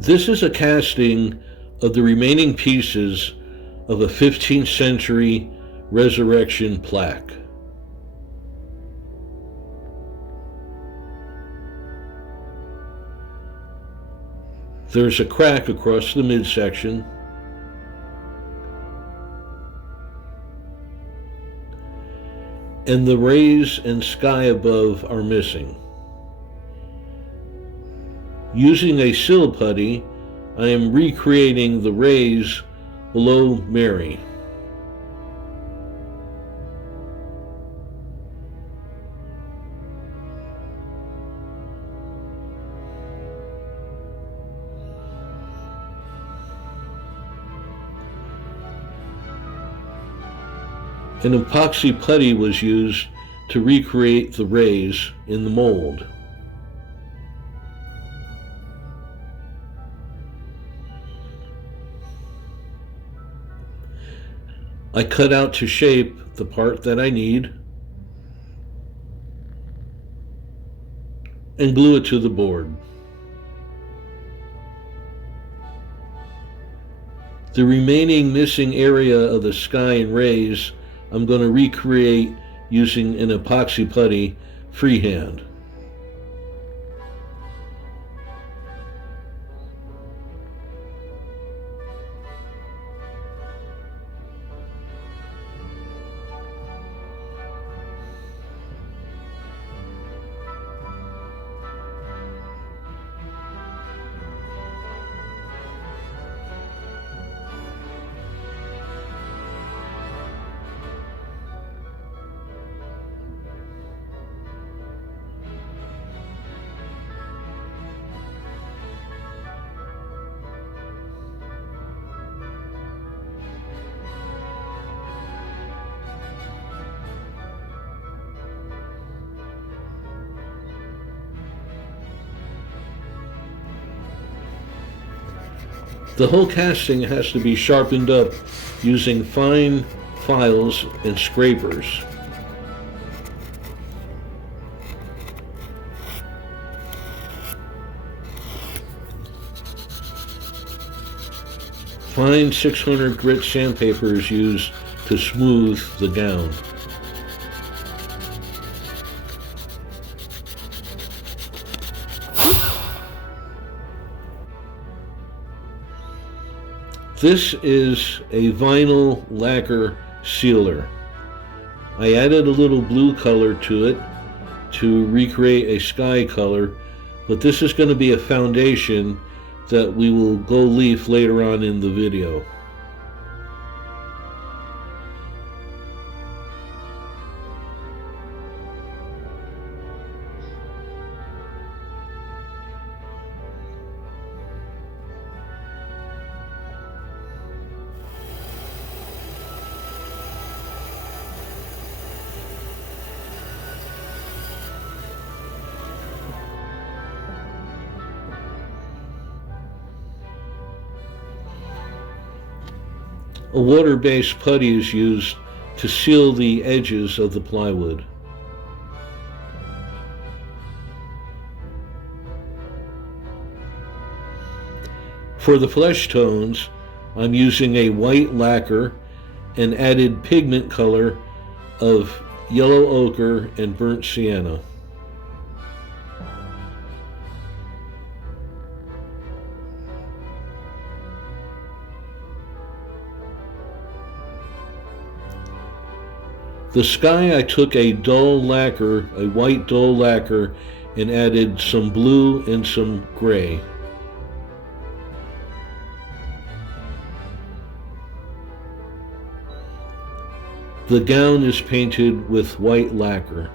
This is a casting of the remaining pieces of a 15th century resurrection plaque. There's a crack across the midsection, and the rays and sky above are missing. Using a sill putty, I am recreating the rays below Mary. An epoxy putty was used to recreate the rays in the mold. I cut out to shape the part that I need and glue it to the board. The remaining missing area of the sky and rays I'm going to recreate using an epoxy putty freehand. The whole casting has to be sharpened up using fine files and scrapers. Fine 600 grit sandpaper is used to smooth the gown. This is a vinyl lacquer sealer. I added a little blue color to it to recreate a sky color, but this is going to be a foundation that we will go leaf later on in the video. A water-based putty is used to seal the edges of the plywood. For the flesh tones, I'm using a white lacquer and added pigment color of yellow ochre and burnt sienna. The sky, I took a dull lacquer, a white dull lacquer, and added some blue and some gray. The gown is painted with white lacquer.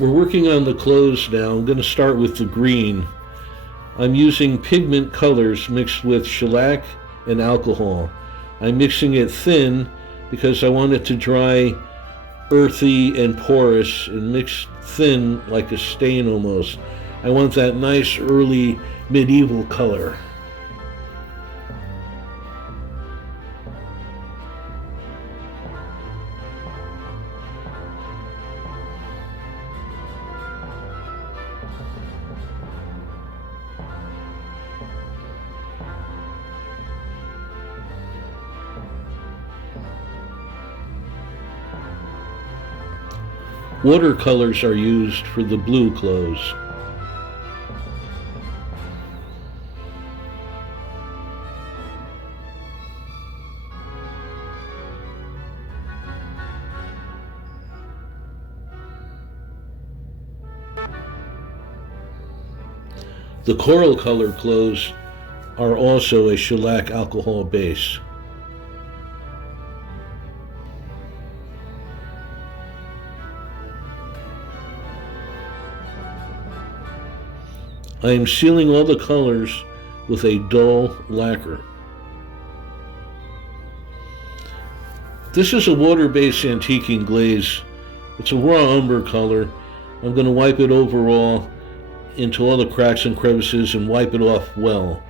We're working on the clothes now. I'm going to start with the green. I'm using pigment colors mixed with shellac and alcohol. I'm mixing it thin because I want it to dry earthy and porous and mixed thin like a stain almost. I want that nice early medieval color. Watercolors are used for the blue clothes. The coral color clothes are also a shellac alcohol base. I am sealing all the colors with a dull lacquer. This is a water-based antiquing glaze. It's a raw umber color. I'm going to wipe it overall into all the cracks and crevices and wipe it off well.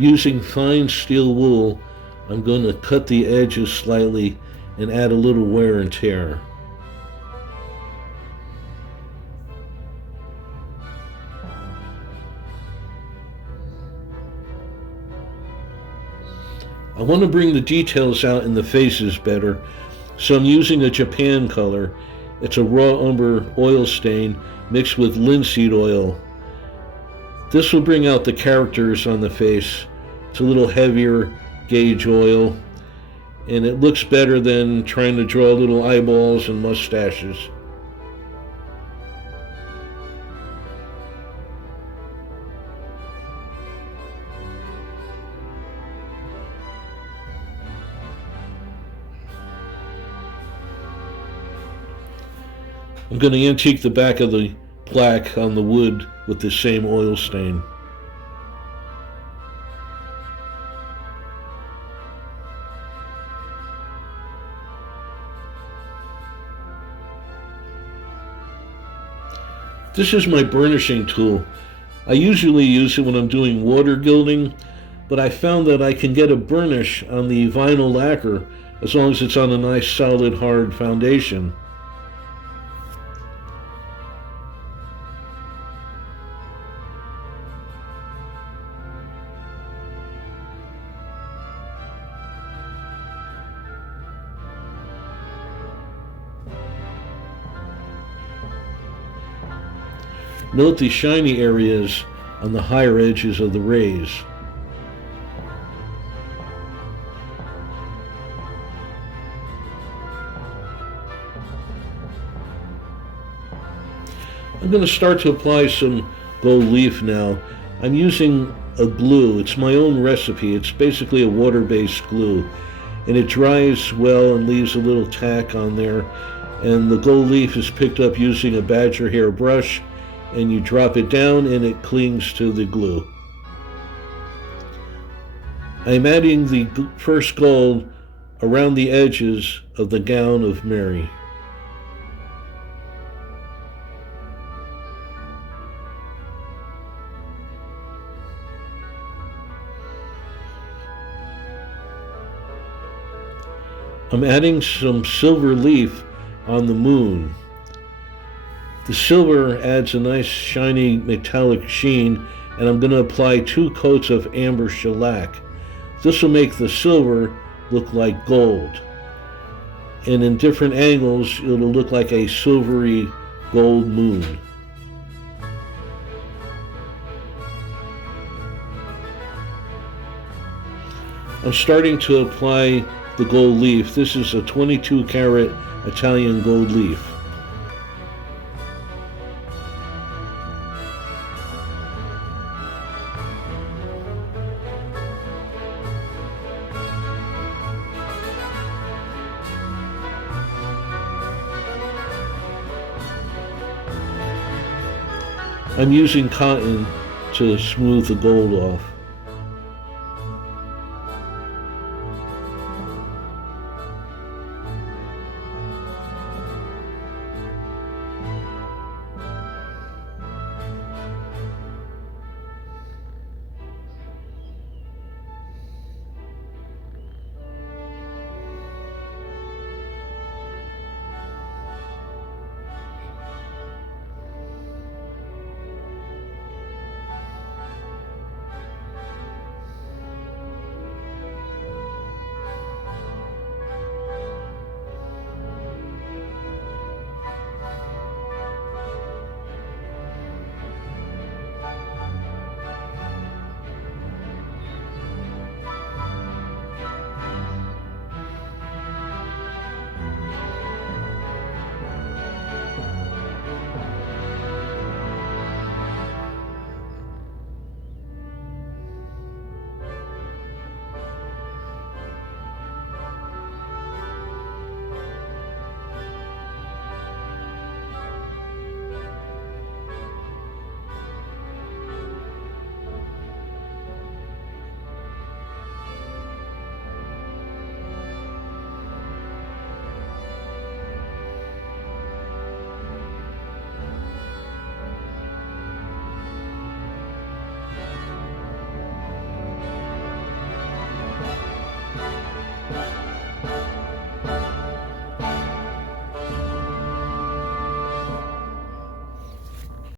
Using fine steel wool, I'm going to cut the edges slightly and add a little wear and tear. I want to bring the details out in the faces better, so I'm using a Japan color. It's a raw umber oil stain mixed with linseed oil. This will bring out the characters on the face. It's a little heavier gauge oil, and it looks better than trying to draw little eyeballs and mustaches. I'm going to antique the back of the plaque on the wood with the same oil stain. This is my burnishing tool. I usually use it when I'm doing water gilding, but I found that I can get a burnish on the vinyl lacquer as long as it's on a nice solid hard foundation. Note the shiny areas on the higher edges of the rays. I'm going to start to apply some gold leaf now. I'm using a glue. It's my own recipe. It's basically a water-based glue, and it dries well and leaves a little tack on there. And the gold leaf is picked up using a badger hair brush, and you drop it down and it clings to the glue. I'm adding the first gold around the edges of the gown of Mary. I'm adding some silver leaf on the moon. The silver adds a nice shiny metallic sheen, and I'm going to apply 2 coats of amber shellac. This will make the silver look like gold. and in different angles it'll look like a silvery gold moon. I'm starting to apply the gold leaf. This is a 22 karat Italian gold leaf. I'm using cotton to smooth the gold off.